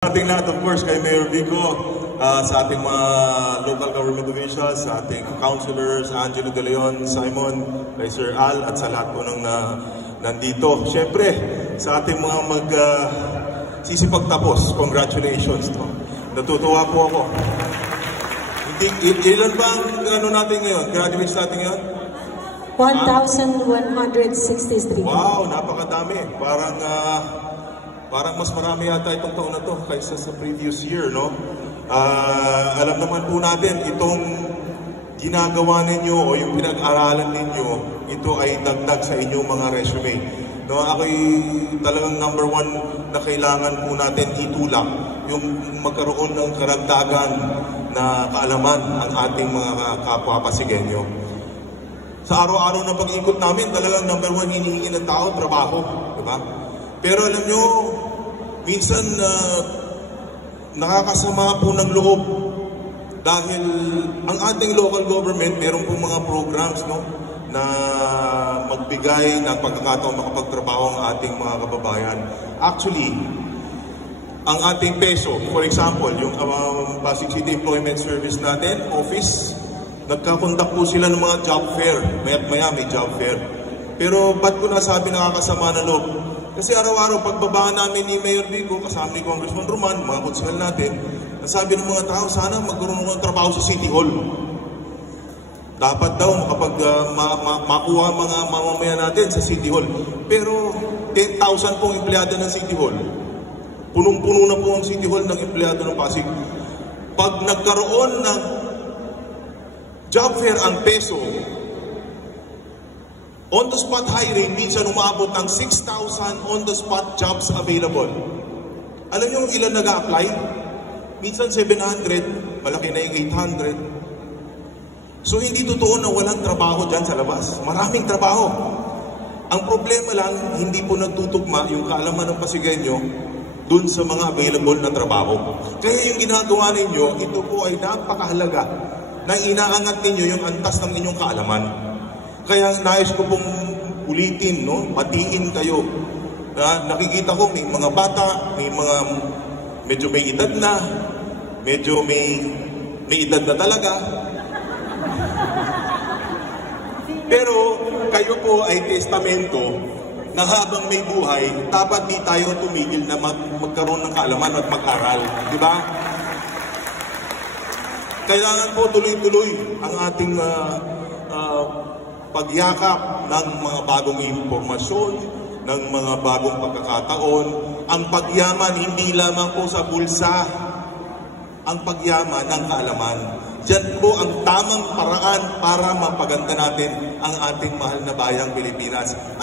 Ating lahat, of course, kay Mayor Vico, sa ating mga local government officials, sa ating councilors, Angelo De Leon, Simon, kay Sir Al, at sa lahat po nang nandito. Siyempre, sa ating mga sisipagtapos, congratulations. No? Natutuwa po ako. Ilan ba ang natin ngayon? Graduates natin ngayon? 1,163. Wow, napakadami. Parang mas marami yata itong taon na to kaysa sa previous year, no? Alam naman po natin, itong ginagawa ninyo o yung pinag-aralan ninyo, ito ay dagdag sa inyong mga resume. No, ako'y talagang number one na kailangan po natin itulak, yung magkaroon ng karagdagan na kaalaman ang ating mga kapwa Pasigueño. Sa araw-araw na pag-ikot namin, talagang number one hinihingi ng tao, trabaho. Diba? Pero alam nyo, minsan nakakasama po ng loob dahil ang ating local government, meron pong mga programs, no, na magbigay ng pagkakataon makapagtrabaho ang ating mga kababayan. Actually, ang ating peso, for example, yung Pasig City Employment Service natin, office, nagkakondak po sila ng mga job fair. Maya't maya may job fair. Pero ba't ko nasabi nakakasama na loob? Kasi araw-araw pagbaba namin ni Mayor Vico, kasama ni Congressman Roman, mga konsyal natin, nasabi ng mga tao, sana magkaroon ng trabaho sa City Hall. Dapat daw kapag makuha mga mamamayan natin sa City Hall. Pero 10,000 pong empleyado ng City Hall. Punong-puno na po ang City Hall ng empleyado ng Pasig. Pag nagkaroon ng job fair ang peso, on-the-spot hiring, minsan umabot ng 6,000 on-the-spot jobs available. Alam niyo ilan nag-a-apply? Minsan 700, malaki na yung 800. So hindi totoo na walang trabaho dyan sa labas. Maraming trabaho. Ang problema lang, hindi po nagtutugma yung kaalaman ng Pasigueño dun sa mga available na trabaho. Kaya yung ginagawa ninyo, ito po ay napakahalaga na inaangat ninyo yung antas ng inyong kaalaman. Kaya nais ko pong ulitin, no? Batiin kayo. Nakikita ko may mga bata, may mga medyo may edad na, medyo may edad na talaga. Pero kayo po ay testamento na habang may buhay, dapat di tayo tumigil na magkaroon ng kaalaman at mag-aral. Di ba? Kailangan po tuloy-tuloy ang ating pagyakap ng mga bagong impormasyon, ng mga bagong pagkakataon. Ang pagyaman hindi lamang po sa bulsa, ang pagyaman ng kaalaman. Diyan po ang tamang paraan para mapaganda natin ang ating mahal na bayang Pilipinas.